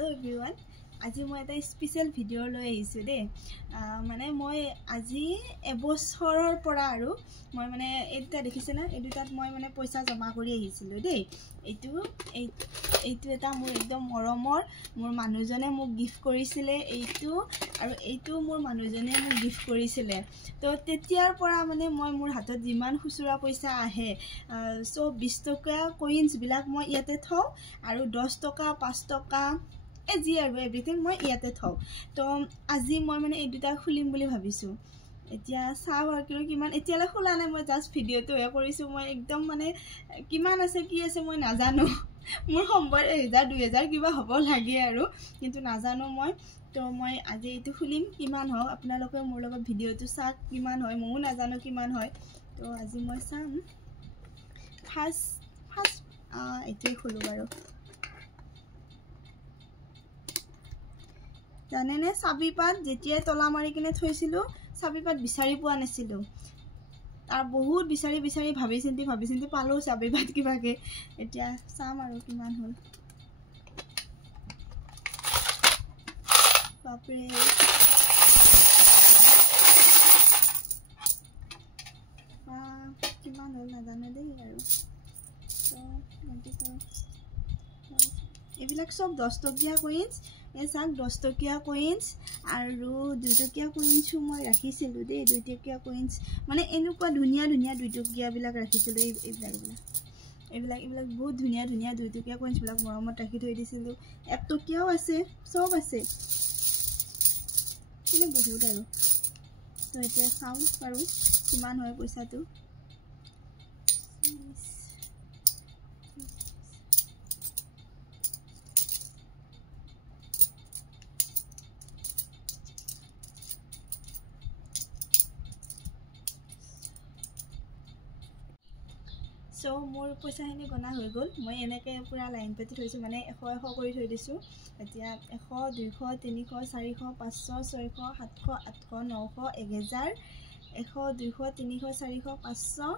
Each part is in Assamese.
Hello everyone. আজি মই এটা স্পেশাল ভিডিও লৈ আহিছো দে মানে মই আজি এবছৰৰ পৰা আৰু মই মানে এটা দেখিছে না এই দুটাত মই মানে পইচা জমা কৰি আহিছিলো দে এইটো এটা মোৰ একদম মৰমৰ মোৰ মানুহজনে মোক গিফট কৰিছিলে এইটো আৰু এইটো মোৰ মানুহজনে মোক গিফট কৰিছিলে তো তেতিয়াৰ পৰা মানে মই মোৰ হাতত যিমান খুচুৰা পইচা আহে সো 20 টকা কইন্স বিলাক মই ইয়াতে থওঁ আৰু 10 টকা 5 টকা যি আৰু এভৰিথিং মই ইয়াতে থওঁ তো আজি মই মানে এই দুটা খুলিম বুলি ভাবিছো এতিয়া চাও আৰু কিমান এতিয়ালে খোলা নাই মই জাস্ট ভিডিওটো হে কৰিছো মই একদম মানে কিমান আছে কি আছে মই নাজানো মোৰ সম্ভৱ 1000 2000 কিবা হ'ব লাগে আৰু কিন্তু নাজানো মই তো মই আজি এইটো খুলিম কিমান হয় আপোনালোকে মোৰ লগত ভিডিওটো চাক কিমান হয় মই নাজানো কিমান হয় তো আজি মই চাম ফাৰ্স্ট এইটোই খুলো বাৰু জানে নে চাবিপাত যেতিয়া তলা মাৰি কিনে থৈছিলো চাবিপাত বিচাৰি পোৱা নাছিলো আৰ বহুত বিচাৰি ভাবি চিন্তি পালো চাবিপাত কিবাকে এতিয়া চাম আৰু কিমান হল বাপৰে কিমান হল নাজানো দেই আৰু এইবিলাক সব 10 টকীয়া কইন্স এই চাক 10 টকীয়া কইন্স আৰু 2 টকীয়া কইন্সও মই ৰাখিছিলো দেই 2 টকীয়া কইন্স মানে এনেকুৱা ধুনিয়া 2 টকীয়া বিলাক ৰাখিছিলো এইবিলাক বহুত ধুনিয়া 2 টকীয়া কইন্স বিলাক মৰমত ৰাখি থৈ দিছিলো 1 টকীয়াও আছে সব আছে কিনে বহুত আৰু তো এতিয়া চাও আৰু কিমান হয় পইচাটো So মোৰ পইচাখিনি গনা হৈ গল মই এনেকে পুৰা লাইন পাতি থৈছো মানে 100 কৰি থৈ দিছো এতিয়া 100 200 300 400 500 600 700 800 900 1000 100 200 300 400 500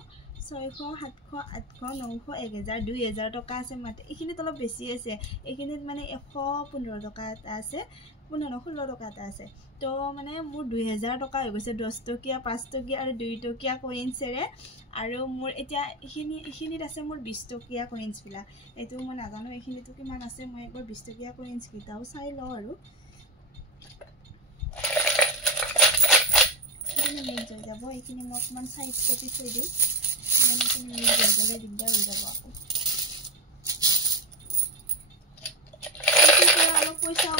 600 700 800 900 1000 2000 টকা আছে মাতে এইখিনিত অলপ বেছি আছে এইখিনিত মানে 115 টকা আছে 16 টকা আছে তো মানে মোৰ 2000 টকা হৈ গৈছে 10 টকীয়া 5 টকীয়া আৰু 2 টকীয়া কইন্সৰে আৰু মোৰ এতিয়া এইখিনিত আছে মোৰ 20 টকীয়া কইন্স বিলা এটো মই নাজানো এইখিনিতো কিমান আছে মই একবাৰ 20 টকীয়া কইন্স কিটাও চাই লও আৰু এইখিনি মিল হৈ যাব এইখিনি মই অকমান সাইজ কাটি থৈ দিও মানে এইখিনি মিল হৈ গলে দিগদাৰ হৈ যাব আকৌ অলপ পইচা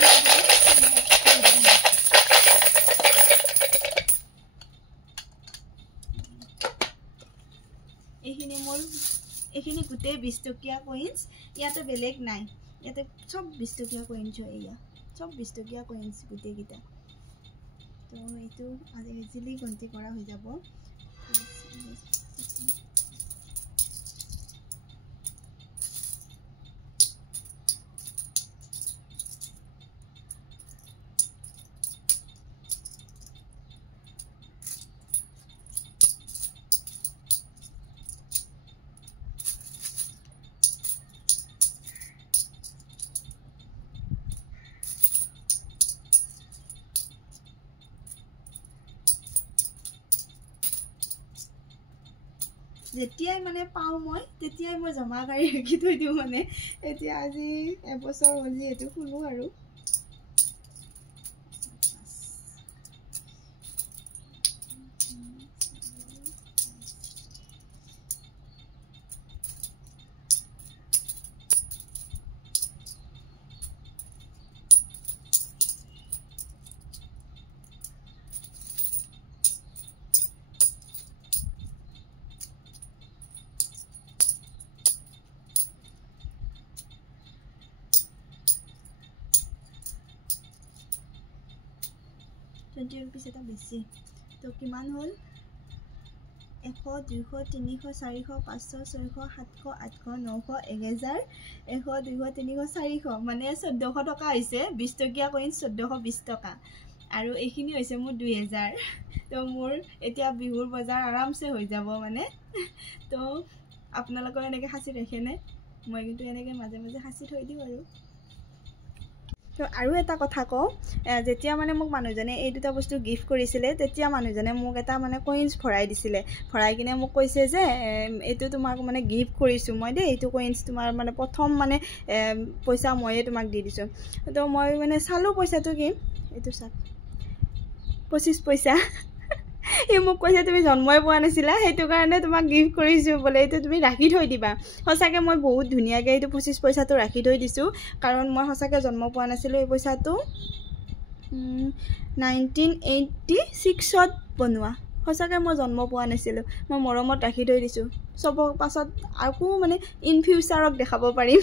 এইখিনি গুটে 20 টকীয়া কইন্স ইয়াতে বেলেগ নাই ইয়াতে সব 20 টকীয়া কইন্স হয় সব 20 টকীয়া কইন্স গুটে গিটা তো এইটো আজি ইজিলি গন্তি কৰা হৈ যাব যেতিয়াই মানে পাও মই তেতিয়াই মই জমা কৰি ৰাখি থৈ দিও মানে এতিয়া আজি এবছৰ হ'ল যেটো খুলো আৰু ₹20 এটা বেছি তো কিমান হল 100 200 300 400 500 600 700 800 900 1000 100 200 300 400 মানে 1400 টকা হৈছে 20 টকীয়া কইন্স 1420 টকা আৰু এইখিনি হৈছে মোৰ 2000 তো মোৰ এতিয়া বিহুৰ বজাৰ আৰামছে হৈ যাব মানে তো আপোনালোকৰ এনেকে হাসি ৰাখেনে মই কিন্তু এনেকে মাজে মাজে হাসি থৈ দিও আৰু তো তো আৰু এটা কথা কওঁ, যেতিয়া মানে মোক মানুহজনে এই দুটা বস্তু গিফ্ট কৰিছিলে তেতিয়া মানুহজনে মোক এটা মানে কইনছ ভৰাই দিছিলে, ভৰাই কিনে মোক কৈছে যে এইটো তোমাক মানে গিফ্ট কৰিছোঁ মই দেই, এইটো কইনছ তোমাৰ মানে প্ৰথম মানে পইচা ময়ে তোমাক দি দিছোঁ। তো মই মানে চালোঁ পইচাটো কি, এইটো চাওক 25 পইচা। সি মোক কৈছে তুমি জন্মই পোৱা নাছিলা, সেইটো কাৰণে তোমাক গিফ্ট কৰিছোঁ বোলে, এইটো তুমি ৰাখি থৈ দিবা। সঁচাকৈ মই বহুত ধুনীয়াকৈ এইটো 25 পইচাটো ৰাখি থৈ দিছোঁ, কাৰণ মই সঁচাকৈ জন্ম পোৱা নাছিলোঁ। এই পইচাটো 1986ত বনোৱা, সঁচাকৈ মই জন্ম পোৱা নাছিলোঁ। মই মৰমত ৰাখি থৈ দিছোঁ, চবৰ পাছত আকৌ মানে ইন ফিউচাৰক দেখাব পাৰিম।